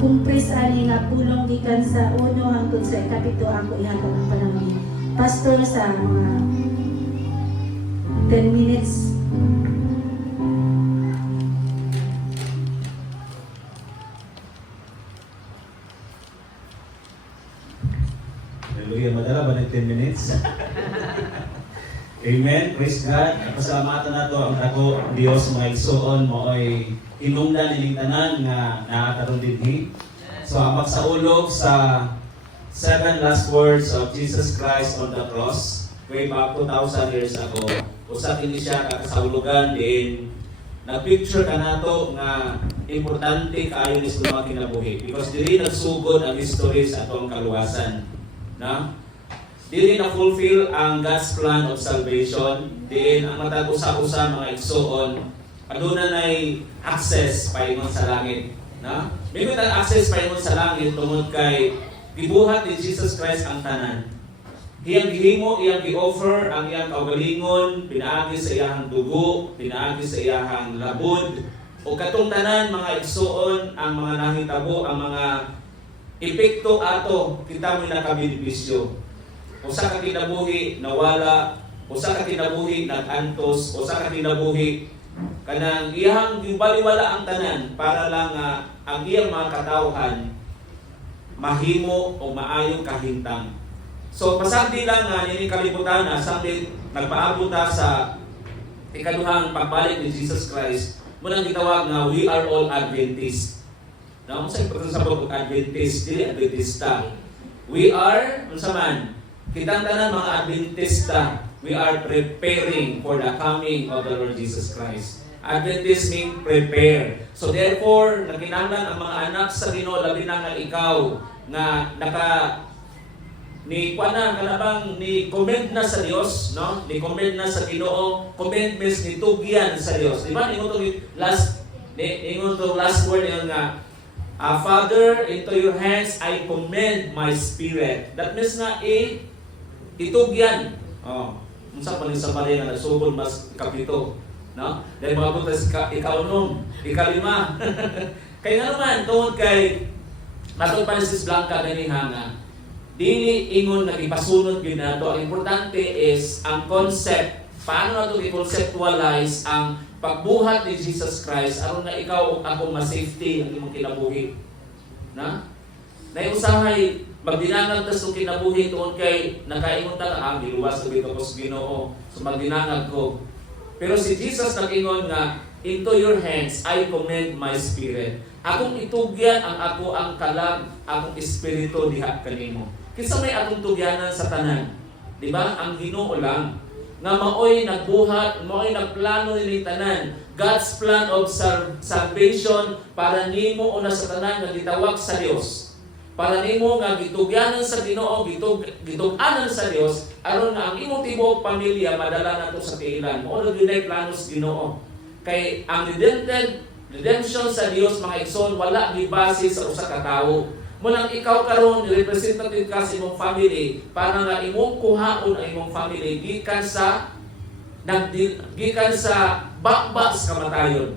magkumpres ani nga pulong gikan sa 1 hangtod sa 7 ako ihatag ang panahon ni pastor sa mga 10 minutes. Hallelujah, madala ba ng 10 minutes? Amen, praise God. Pasalamatan na to ang ako, Diyos, mga igsoon mo ay hinungdan ining tanan nga nakakaroon dinhi. So, ang magsaulog sa 7 last words of Jesus Christ on the cross, way back 2,000 years ago, usap ini siya kakasaulugan din, nag-picture ka na to nga importante kaayo ni sa kinabuhi. Because dili nagsugod ang history sa atong kaluwasan. Na? Dili na fulfill ang God's plan of salvation. Diin ang matag usa-usa mga igsoon aduna nay access paingon sa langit. Na? May ang access paingon sa langit tungod kay gibuhat ni Jesus Christ ang tanan. Iyang gihimo, iyang gi-offer ang iyang kaugalingon, pinaagi sa iyang dugo, pinaagi sa iyang labod. O katong tanan mga igsoon ang mga nahitabo, ang mga epekto ato kita mo nakabinibisyo. Usa ka kinabuhi nawala, usa ka kinabuhi nagantos, usa ka kinabuhi kanang iyang gibaliwala ang tanan para lang ang iyang mga katawhan mahimo o maayong kahintang. So pasagdi lang nga nini kalibutan na sagdi nagpaabot ta sa ikaduhang pagbalik ni Jesus Christ. Munang gitawag nga we are all Adventists. Now, sa pagkasabot ng Adventist, dili Adventista. We are, unsa man, kitang tanan mga Adventista, we are preparing for the coming of the Lord Jesus Christ. Adventist means prepare. So therefore, nakinahanglan ang mga anak sa Ginoo labi na nga ikaw nga ni kuana kalabang ni comment na sa Dios, no? Ni comment na sa Ginoo, comment means ni tugyan sa Dios. Di ba? Ingon to last word yun nga Father, into your hands I commend my spirit. That means nga itugyan. Unsa pa ning sa Maria nga nagsugod mas kapito, no? Dahil maabot sa ikaunom, ikalima. Kaya nga naman tungod kay matod pa ni Sis Blanca ganiha nga dili ingon nagipasunod gyud nato. Ang importante is ang concept. Paano nato i-conceptualize ang pagbuhat ni Jesus Christ aron nga ikaw ug ako ma-safety ang imong kinabuhi. Na? Usahay magdinangag ta sa kinabuhi tuon kay nakaingon ta giluwas sa bito ko sa Ginoo so magdinangag ko. Pero si Jesus nag-ingon nga into your hands I commend my spirit. Akong itugyan ang ako ang kalag, akong espiritu diha kanimo. Kinsa may akong tugyanan sa tanan? Di ba? Ang Ginoo lang nga maoy nagbuhat, maoy nagplano ni tanan. God's plan of salvation para nimo una sa tanan nga gitawag sa Dios. Para nimo nga gitugyanan sa Ginoo, gitug-anan sa Dios aron nga ang imong tibuok pamilya madala nato sa tiilan. Mao na gyud plano sa Ginoo. Kay ang redemption sa Dios mga igsoon wala gibase sa usa ka tawo. Munang ikaw karon representative ka sa imong family para nga imong kuhaon ang imong family gikan sa bakbak sa kamatayon.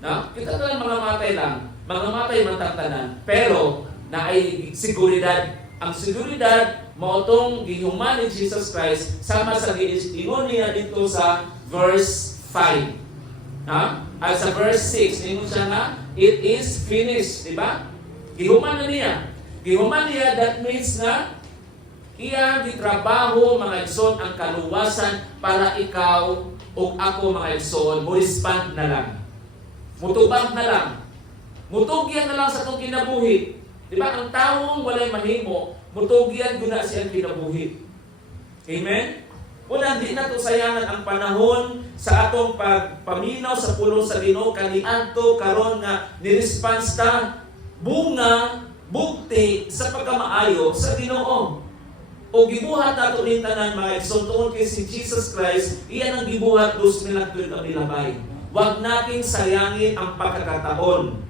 Na? Kita tanan mga matay lang, mga matay man tanan, pero naay seguridad. Ang seguridad mao tong gihuman ni Jesus Christ sama sa giingon niya dito sa verse 5. Ay sa verse 6 ningon siya nga it is finished, di ba? Gihuman na niya. Gihuman niya, that means na iya gitrabaho mga igsoon ang kaluwasan para ikaw o ako mga igsoon mo respond na lang. Mutubag na lang. Mutugyan na lang sa itong kinabuhi. Di ba? Ang taong walay mahimo, mutugyan guna siyang kinabuhi. Amen? Una, di na ito sayangan ang panahon sa atong pagpaminaw sa pulong sa Ginoo kaniadto karon nga ni-response ta bunga, bugti sa pagkamaayo sa Ginoo. O gibuhat nato ning tanan mga igsoon tungod kay si Jesus Christ, iyan ang gibuhat 2000 na bilabay. Huwag nating sayangin ang pagkakataon.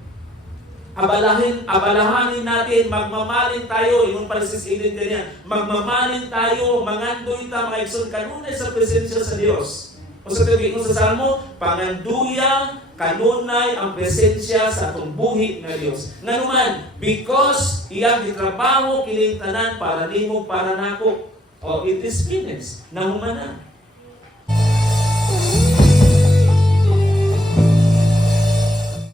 Abalahanin natin, magmamahalin tayo, yung pagsisilid ganyan, magmamahalin tayo, mangandoy ta mga igsoon kanunay sa presensya sa Dios. O sa tuwing sa Salmo, panganduya, kanunay ang presensya sa atong buhi nga Dios. Nganuman, because iyang gitrabaho kining tanan para nimo para nako. O it is finished. Nahumana.